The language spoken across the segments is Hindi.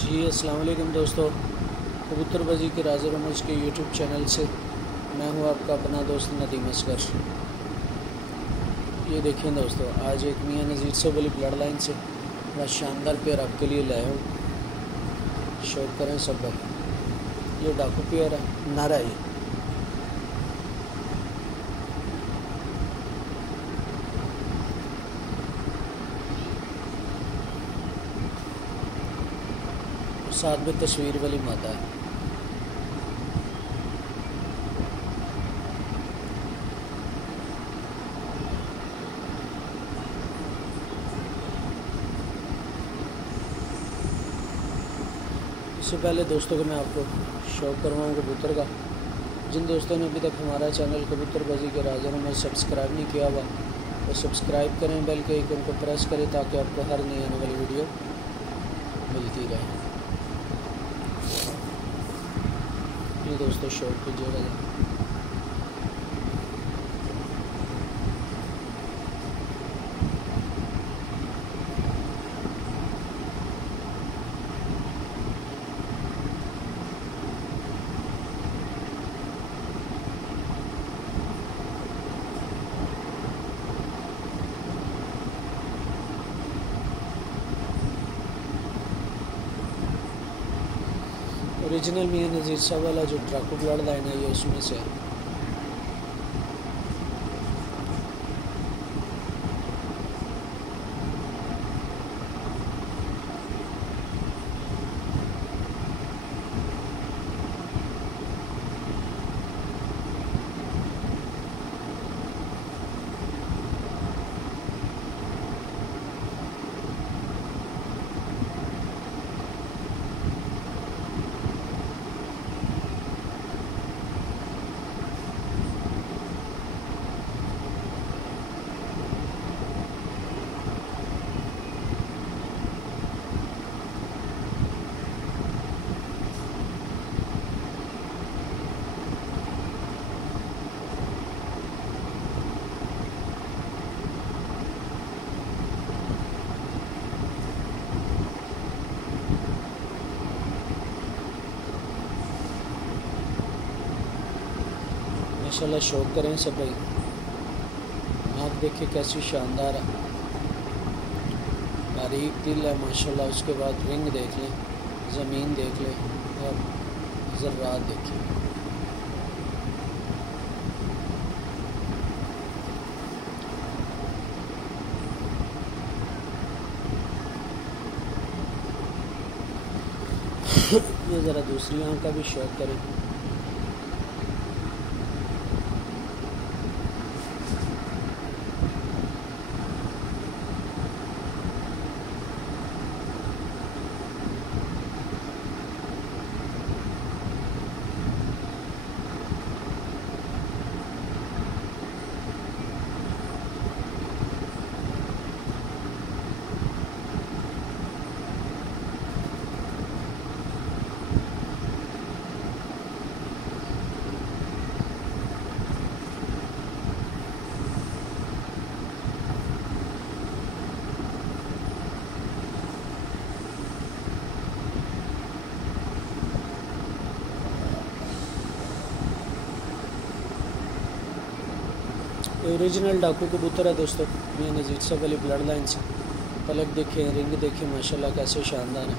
जी अस्सलाम वालेकुम दोस्तों, कबूतरबाजी के राज़ रमज़ के यूट्यूब चैनल से मैं हूं आपका अपना दोस्त नदीम असगर। ये देखें दोस्तों, आज एक मियाँ नज़ीर से वाली ब्लड लाइन से बड़ा शानदार पेयर आपके लिए लाया हूँ। शौक करें सब भाई। ये डाकू पेयर है, नारा है। साथ में तस्वीर वाली माता है। इससे पहले दोस्तों को मैं आपको शौक करवाऊँ कबूतर का। जिन दोस्तों ने अभी तक हमारा चैनल कबूतरबाजी के राज़ रमज़ सब्सक्राइब नहीं किया हुआ तो सब्सक्राइब करें, बेल के आइकन को प्रेस करें ताकि आपको हर नई आने वाली वीडियो मिलती रहे। ये दोस्तों शौक कीजिएगा। ओरिजिनल मियाँ नज़ीर साहब वाला जो डाकू ब्लड लाइन है ये उसमें से है। माशाल्लाह शौक करें सब भाई। आँख देखिए कैसी शानदार है, बारीक दिल है माशाल्लाह। उसके बाद रिंग देख लें, ज़मीन देख लें और ज़र्रात देखिए। ये ज़रा दूसरी आँख का भी शौक करें। ओरिजिनल डाकू कबूतर है दोस्तों, मियाँ नज़ीर साहब वाली ब्लड लाइन से। पलक देखें, रिंग देखें माशाल्लाह कैसे शानदार है।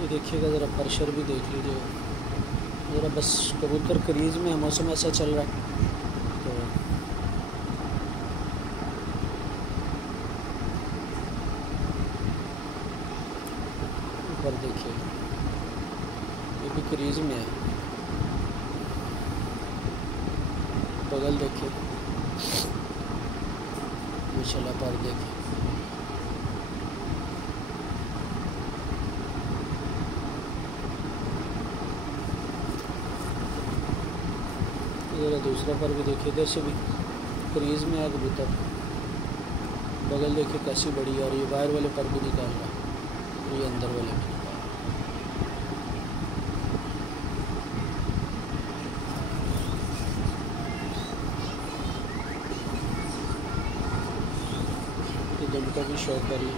ये देखिएगा ज़रा परशर भी देख लीजिए ज़रा। बस कबूतर क्रीज में, मौसम ऐसा चल रहा है तो ऊपर देखिए ये भी क्रीज में है। बगल देखिए माशाल्लाह, पर देखिए ये दूसरा पर भी देखिए, इधर से भी क्रीज में है कबूतर। बगल देखिए कैसी बड़ी है और ये बाहर वाले पर भी निकाल रहा है, ये अंदर वाले में निकाल रहा है। भी शो करिए।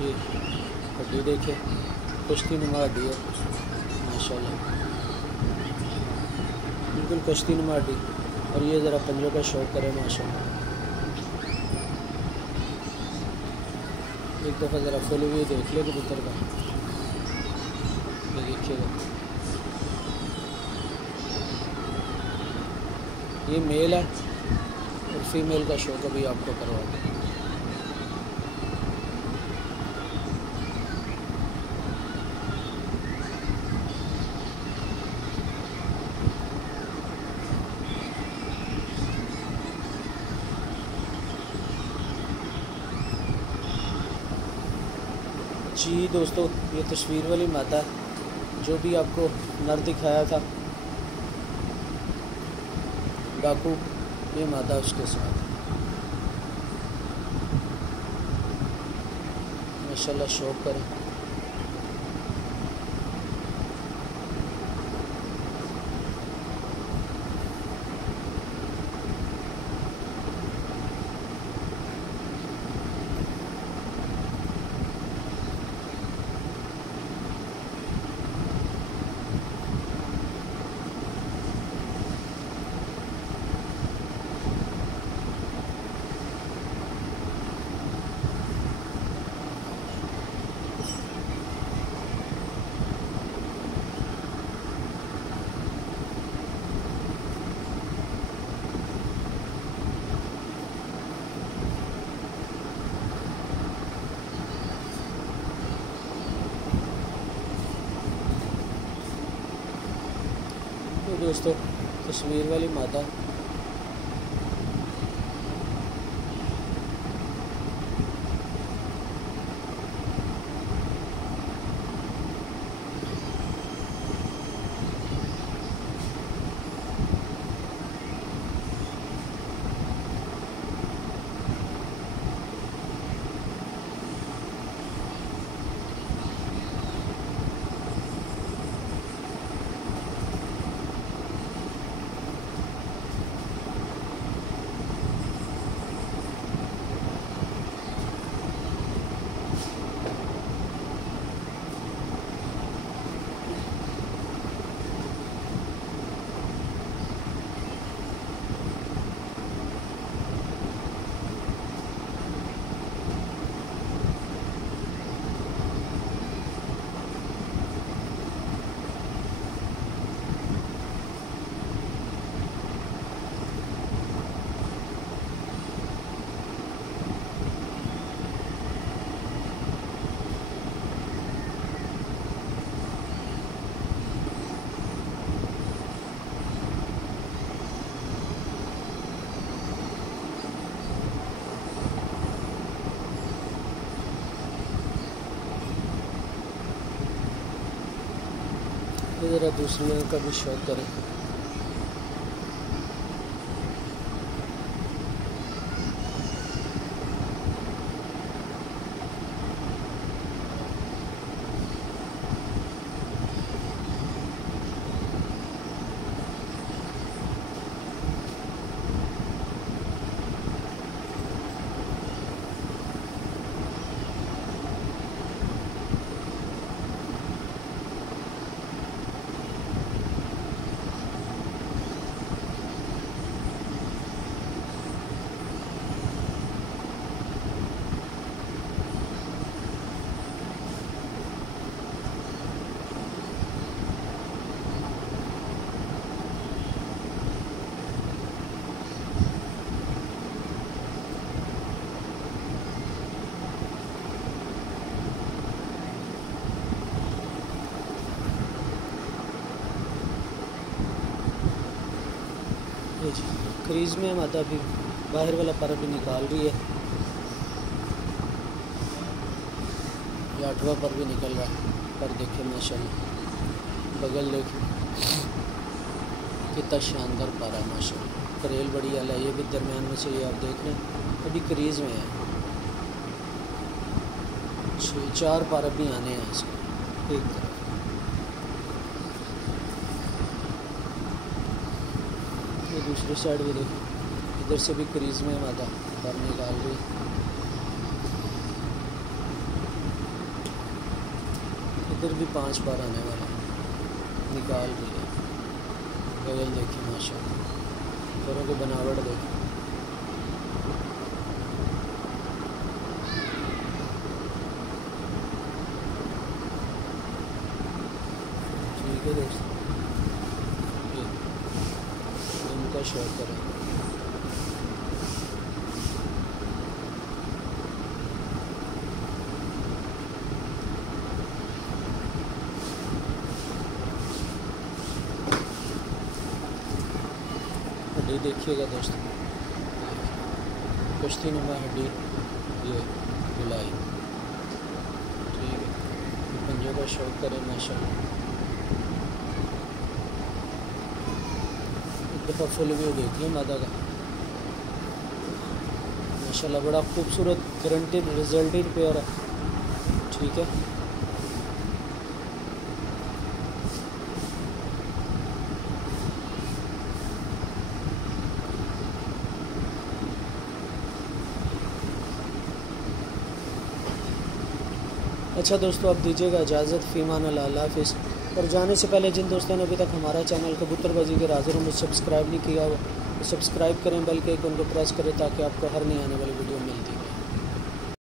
ये हड्डी देखिए, कश्ती नुमा हड्डी है माशाल्लाह, बिल्कुल कश्ती नुमा हड्डी। और ये ज़रा पंजों का शौक करें माशाल्लाह। एक दफ़ा ज़रा फुल व्यू देख ले कबूतर का, ये देखिएगा। ये मेल है और फीमेल का शौक अभी आपको करवा दें। जी दोस्तों, ये तस्वीर वाली मादा जो भी आपको नर दिखाया था डाकू, ये मादा उसके साथ माशाल्लाह शौक करें। तो दोस्तों, तस्वीर वाली मादा ज़रा दूसरी का भी शौक करें। ये जी क्रीज में मादा भी बाहर वाला पर भी निकाल रही है, ये 8वां पर भी निकल रहा है। पर देखे माशाल्लाह, बगल देखे कितना शानदार पारा है माशाल्लाह, करेल बड़ी वाला है। ये भी दरमियान में से ये आप देख रहे हैं अभी क्रीज में है। 4 पारा भी आने हैं इसको एक तरफ। दूसरी साइड भी देखो, इधर से भी क्रीज में मादा पर निकाल रही। इधर भी 5 बार आने वाला निकाल रही है। बगल देखिए माशाल्लाह, पैरों की बनावट देखो। ठीक है दोस्तों, ये इनका शौक करें। हड्डी देखिएगा दोस्तों, कश्ती नुमा हड्डी, ये गुलाई। ठीक है, पंजों का शौक करें माशाल्लाह। एक दफ़ा फुल व्यू देखिए मादा का माशाल्लाह, बड़ा खूबसूरत गारंटेड रिजल्टेड पेयर है। ठीक है, अच्छा दोस्तों, अब दीजिएगा इजाज़त। फ़ीमान अल्लाह हाफ़िज़। और जाने से पहले जिन दोस्तों ने अभी तक हमारा चैनल कबूतरबाजी के राज़ों में सब्सक्राइब नहीं किया हो तो सब्सक्राइब करें, बेल के आइकन को प्रेस करें ताकि आपको हर नई आने वाली वीडियो